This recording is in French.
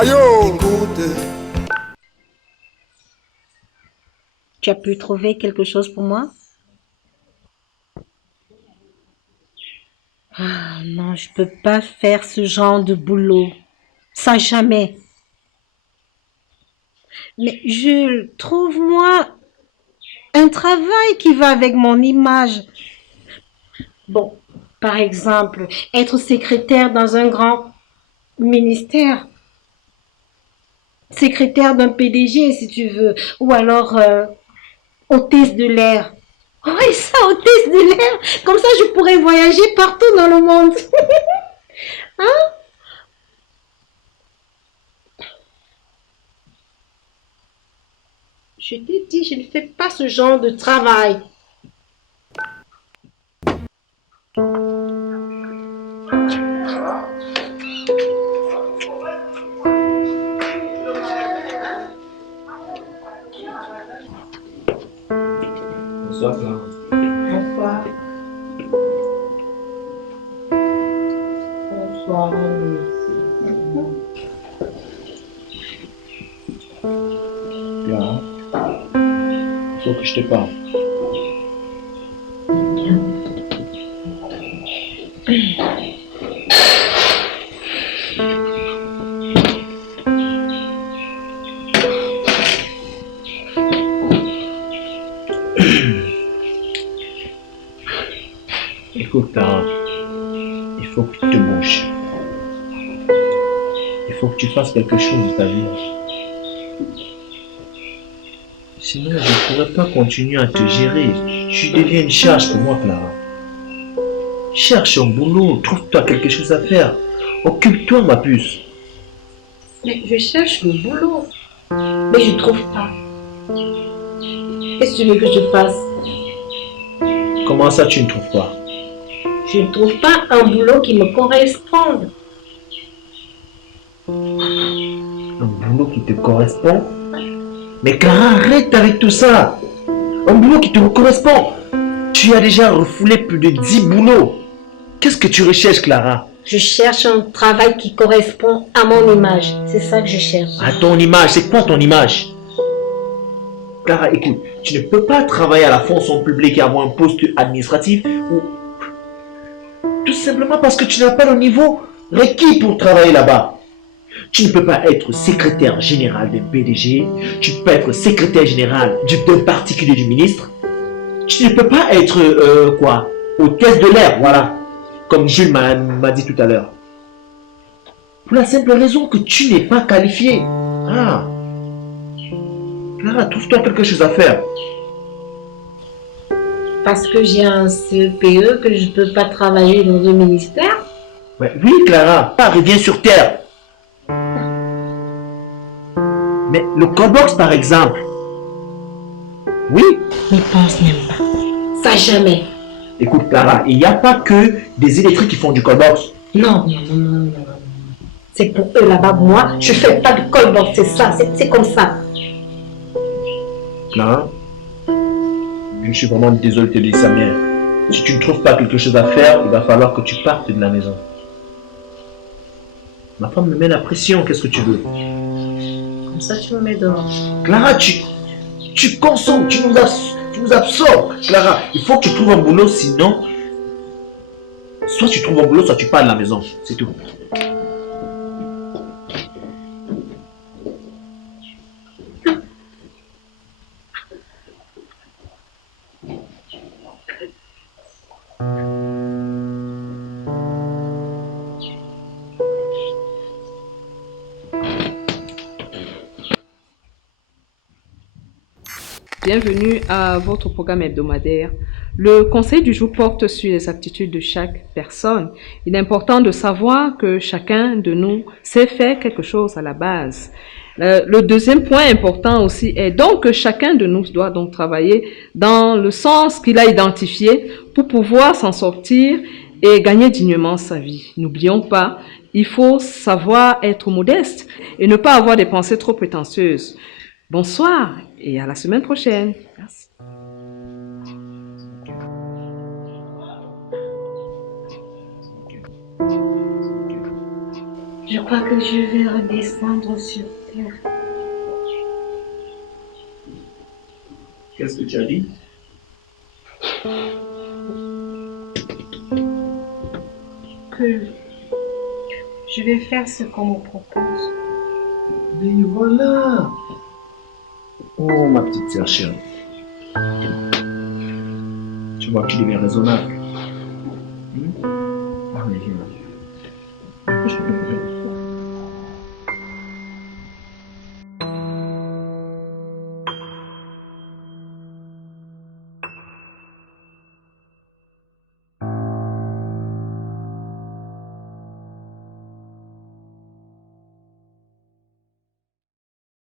Aïe oh. Écoute. Tu as pu trouver quelque chose pour moi? Ah non, je peux pas faire ce genre de boulot. Ça jamais. Mais je trouve moi un travail qui va avec mon image. Bon, par exemple, être secrétaire dans un grand ministère, secrétaire d'un PDG si tu veux, ou alors hôtesse de l'air. Oui, ça, hôtesse de l'air. Comme ça, je pourrais voyager partout dans le monde. Hein? Je t'ai dit, je ne fais pas ce genre de travail. Bonsoir, Clara. Bonsoir. Bonsoir, Clara, il faut que je te parle. Écoute, Clara, il faut que tu te bouges. Il faut que tu fasses quelque chose de ta vie. Sinon, je ne pourrais pas continuer à te gérer. Tu deviens une charge pour moi, Clara. Cherche un boulot, trouve-toi quelque chose à faire. Occupe-toi, ma puce. Mais je cherche le boulot, mais je ne trouve pas. Qu'est-ce que tu veux que je fasse? Comment ça, tu ne trouves pas? Je ne trouve pas un boulot qui me corresponde. Un boulot qui te correspond? Mais Clara, arrête avec tout ça. Un boulot qui te correspond. Tu as déjà refoulé plus de 10 boulots. Qu'est-ce que tu recherches, Clara? Je cherche un travail qui correspond à mon image. C'est ça que je cherche. À ton image, c'est quoi ton image? Clara, écoute, tu ne peux pas travailler à la fonction publique et avoir un poste administratif ou tout simplement parce que tu n'as pas le niveau requis pour travailler là-bas. Tu ne peux pas être secrétaire général d'un PDG, tu ne peux pas être secrétaire général d'un particulier du ministre, tu ne peux pas être, hôtesse de l'air, voilà, comme Jules m'a dit tout à l'heure. Pour la simple raison que tu n'es pas qualifié. Ah, Clara, trouve-toi quelque chose à faire. Parce que j'ai un CPE que je ne peux pas travailler dans un ministère. Ouais, oui, Clara, reviens sur terre. Mais le callbox, par exemple. Oui. Mes pense n'aiment pas. Ça jamais. Écoute, Clara, il n'y a pas que des électriques qui font du callbox. Non, non, non, non, non. C'est pour eux là-bas. Moi, je ne fais pas de callbox. C'est ça, c'est comme ça. Clara, je suis vraiment désolé de te dire ça, mais si tu ne trouves pas quelque chose à faire, il va falloir que tu partes de la maison. Ma femme me met la pression, qu'est-ce que tu veux? Comme ça, tu me mets dehors. Clara, tu consommes, tu nous absorbes. Clara, il faut que tu trouves un boulot, sinon, soit tu trouves un boulot, soit tu pars de la maison. C'est tout. Bienvenue à votre programme hebdomadaire. Le conseil du jour porte sur les aptitudes de chaque personne. Il est important de savoir que chacun de nous sait faire quelque chose à la base. Le deuxième point important aussi est donc que chacun de nous doit donc travailler dans le sens qu'il a identifié pour pouvoir s'en sortir et gagner dignement sa vie. N'oublions pas, il faut savoir être modeste et ne pas avoir des pensées trop prétentieuses. Bonsoir et à la semaine prochaine. Merci. Je pas que je vais redescendre sur terre. Qu'est-ce que tu as dit? Que je vais faire ce qu'on me propose. Mais voilà! Oh, ma petite sœur chérie. Tu vois que tu deviens raisonnable. Allez, viens.